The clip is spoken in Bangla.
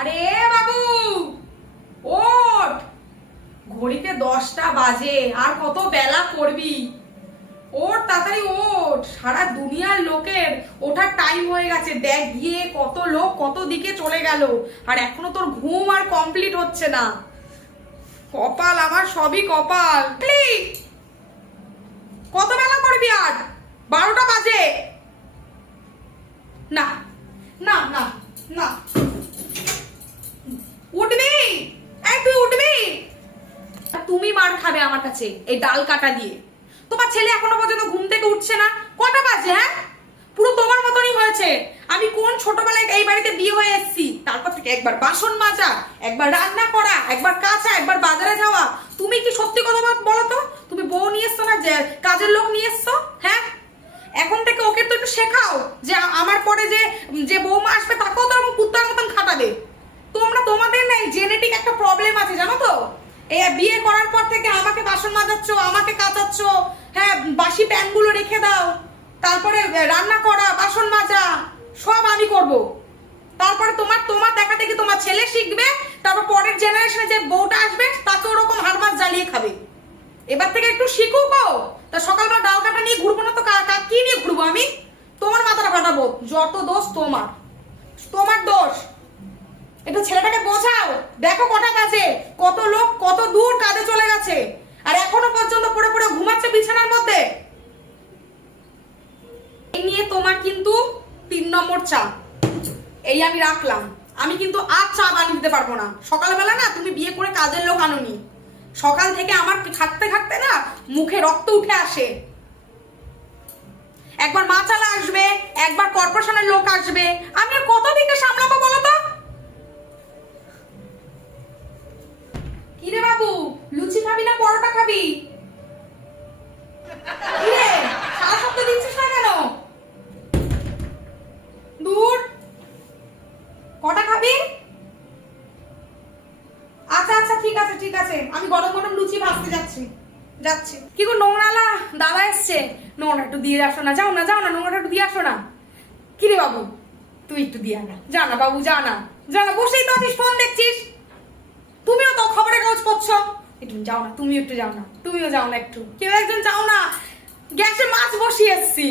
আরে বাবু ওঠ, ঘড়িতে 10টা বাজে, আর কত বেলা করবি? ওঠ তাড়াতাড়ি ওঠ, সারা দুনিয়ার লোকের ওঠার টাইম হয়ে গেছে। দেখ গিয়ে কত লোক কত দিকে চলে গেল, আর এখনো তোর ঘুম আর কমপ্লিট হচ্ছে না। কপাল আমার, সবই কপাল। কত বেলা করবি আর? 12টা বাজে। না না না না, উঠবি? এই তুই উঠবি? তুমি মার খাবে আমার কাছে এই ডাল কাটা দিয়ে। তোমার ছেলে এখনো পর্যন্ত ঘুম থেকে উঠছে না। কটা বাজে? হ্যাঁ, পুরো তোমার মতনই হয়েছে। আমি কোন ছোটবেলায় এই বাড়িতে বিয়ে হয়ে এসেছি, তারপর থেকে একবার বাসন মাজা, একবার রান্না করা, একবার কাঁচা, একবার বাজারে যাওয়া। তুমি কি সত্যি কথা বলো তো, তুমি বউ নিয়ে এসছো না যে কাজের লোক নিয়ে এসছো? হ্যাঁ, এখন থেকে ওকে তো একটু শেখাও যে আমার পরে যে যে বৌমা আসবে তাকেও তো কুত্তার মতন খাটাবে। তোমরা তোমাদের নাই জেনেটিক একটা প্রবলেম আছে, জানো তো? এই বিয়ে করার পর থেকে আমাকে বাসন মাজাচ্ছ, আমাকে কাচাচ্ছ, হ্যাঁ বাসি প্যানগুলো রেখে দাও, তারপরে রান্না করা, বাসন মাজা সব আমি করব। তারপরে তোমার তোমার দেখা দেখি তোমার ছেলে শিখবে, তারপর পরের জেনারেশনে যে বউটা আসবে তাকে ওরকম হাড় মাছ জ্বালিয়ে খাবে। এবার থেকে একটু শিখুক। তা সকালবেলা ডাল কাটা নিয়ে ঘুরবো না তো কি নিয়ে ঘুরবো আমি? তোমার মাথাটা ফাটাবো। যত দোষ তোমার, তোমার দোষ। একটু ছেলেটাকে বোঝাও। দেখো কটা বাজে, কত লোক কত দূর কাজে চলে গেছে, আর এখনো পর্যন্ত পড়ে পড়ে ঘুমাচ্ছে বিছানার মধ্যে। এই নিয়ে তোমার কিন্তু 3 নম্বর চা এই আমি রাখলাম। আমি কিন্তু আর চা বানিয়ে দিতে পারবো না। সকালবেলা না তুমি বিয়ে করে কাজের লোক আনোনি, সকাল থেকে আমার খাটতে খাটতে না মুখে রক্ত উঠে আসে। একবার মাছালা আসবে, একবার কর্পোরেশনের লোক আসবে, আমি আর কত দিকে সামলাবো বলো তো? কিরে বাবু, লুচি খাবি না পরোটা খাবি? কিরে সারা সপ্তাহ দিচ্ছিস না কেন? দূর, কটা খাবি? আচ্ছা আচ্ছা ঠিক আছে ঠিক আছে, আমি গরম গরম লুচি ভাজতে যাচ্ছি যাচ্ছি। কি গো নোংরালা দাদা এসছে, নোংরা একটু দিয়ে আসো না। যাও না যাও না, নোংরাটা একটু দিয়ে আসো না। কিরে বাবু তুই একটু দিয়ে আনা, যা না বাবু যা না যা না, বসেই তো আছিস ফোন দেখছিস। তুমিও তো খবরের কাগজ পড়ছো, একটু যাও না, তুমিও একটু যাও না, তুমিও যাও না একটু, কেউ একজন যাও না। গ্যাসে মাছ বসিয়ে এসছি।